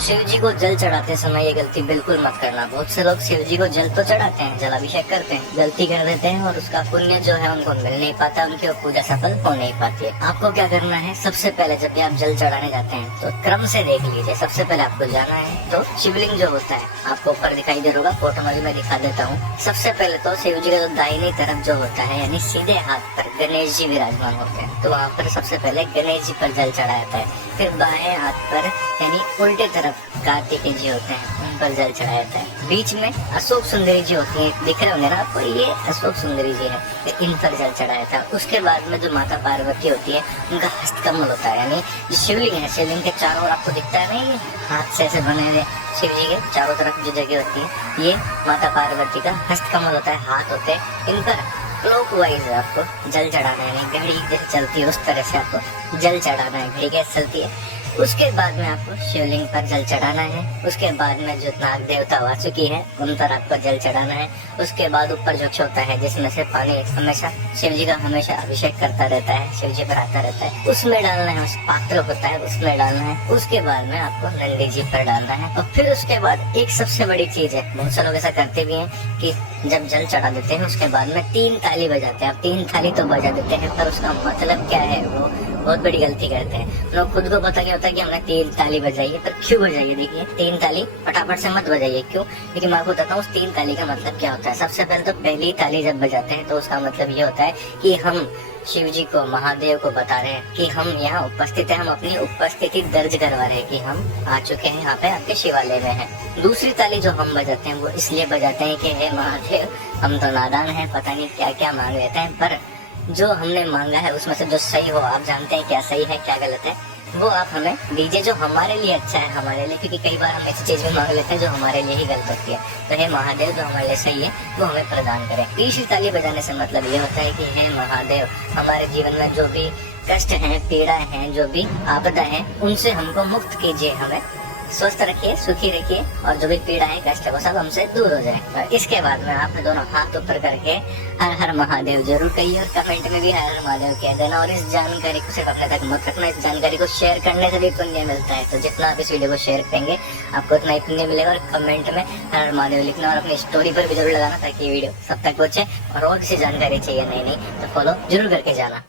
शिव जी को जल चढ़ाते समय ये गलती बिल्कुल मत करना। बहुत से लोग शिव जी को जल तो चढ़ाते हैं, जलाभिषेक करते हैं, गलती कर देते हैं और उसका पुण्य जो है उनको मिल नहीं पाता, उनकी पूजा सफल हो नहीं पाती है। आपको क्या करना है, सबसे पहले जब भी आप जल चढ़ाने जाते हैं तो क्रम से देख लीजिए। सबसे पहले आपको जाना है तो शिवलिंग जो होता है आपको ऊपर दिखाई दे रहा, फोटो में मैं दिखा देता हूँ। सबसे पहले तो शिव जी का जो दाहिनी तरफ जो होता है यानी सीधे हाथ पर गणेश जी विराजमान होते हैं, तो वहाँ पर सबसे पहले गणेश जी पर जल चढ़ाया जाता है। फिर बाएं हाथ पर यानी उल्टे तरफ कार्तिकेय जी होते हैं, उन पर जल चढ़ाया जाता है। बीच में अशोक सुंदरी जी होती है, दिख रहे होंगे ना आपको, ये अशोक सुंदरी जी है, तो इन पर जल चढ़ाया था। उसके बाद में जो माता पार्वती होती है उनका हस्तकमल होता है, यानी जो शिवलिंग है, शिवलिंग के चारों ओर आपको दिखता है ना, ये हाथ से ऐसे बने हुए शिव जी के चारों तरफ जो जगह होती है, ये माता पार्वती का हस्तकमल होता है, हाथ होते हैं। इन पर क्लॉकवाइज आपको जल चढ़ाना है, यानी घड़ी जैसे चलती है उस तरह से आपको जल चढ़ाना है, घड़ी कैसे चलती है। उसके बाद में आपको शिवलिंग पर जल चढ़ाना है। उसके बाद में जो नाग देवता वासुकी है उन पर आपको जल चढ़ाना है। उसके बाद ऊपर जो होता है जिसमें से पानी हमेशा शिव जी का हमेशा अभिषेक करता रहता है, शिव जी पर आता रहता है, उसमें डालना है, उस पात्र होता है उसमें डालना है। उसके बाद में आपको नंदी जी पर डालना है। और फिर उसके बाद एक सबसे बड़ी चीज है, बहुत से लोग ऐसा करते भी हैं कि जब जल चढ़ा देते हैं उसके बाद में 3 ताली बजाते हैं। अब 3 ताली तो बजा देते हैं पर उसका मतलब क्या है, वो बहुत बड़ी गलती करते हैं लोग। खुद को पता नहीं होता कि हमने 3 ताली बजाई है, पर क्यों बजाइए। देखिए 3 ताली फटाफट से मत बजाइए, क्यों, लेकिन मैं आपको बताता हूँ उस 3 ताली का मतलब क्या होता है। सबसे पहले तो पहली ताली जब बजाते हैं तो उसका मतलब ये होता है कि हम शिव जी को, महादेव को बता रहे हैं कि हम यहाँ उपस्थित हैं, हम अपनी उपस्थिति दर्ज करवा रहे हैं कि हम आ चुके हैं यहाँ पे आपके शिवालय में हैं। दूसरी ताली जो हम बजाते हैं वो इसलिए बजाते हैं कि हे महादेव, हम तो नादान हैं, पता नहीं क्या क्या मांग लेते हैं, पर जो हमने मांगा है उसमें से जो सही हो, आप जानते हैं क्या सही है क्या गलत है, वो आप हमें दीजिए जो हमारे लिए अच्छा है हमारे लिए, क्योंकि कई बार हम ऐसी चीज भी मांग लेते हैं जो हमारे लिए ही गलत होती है। तो हे महादेव, जो हमारे लिए सही है वो हमें प्रदान करें। तीसरी ताली बजाने से मतलब ये होता है कि हे महादेव, हमारे जीवन में जो भी कष्ट है, पीड़ा है, जो भी आपदा है, उनसे हमको मुक्त कीजिए, हमें स्वस्थ रखिए, सुखी रखिए, और जो भी पीड़ा है, कष्ट है, वो सब हमसे दूर हो जाए। और इसके बाद में आप दोनों हाथ ऊपर करके हर हर महादेव जरूर कहिए और कमेंट में भी हर हर महादेव कह देना। और इस जानकारी को सिर्फ अपने तक मत रखना, इस जानकारी को शेयर करने से भी पुण्य मिलता है। तो जितना आप इस वीडियो को शेयर करेंगे आपको उतना ही पुण्य मिलेगा। और कमेंट में हर हर महादेव लिखना और अपनी स्टोरी पर भी जरूर लगाना ताकि ये वीडियो सब तक पहुंचे। और किसी जानकारी चाहिए नई तो फॉलो जरूर करके जाना।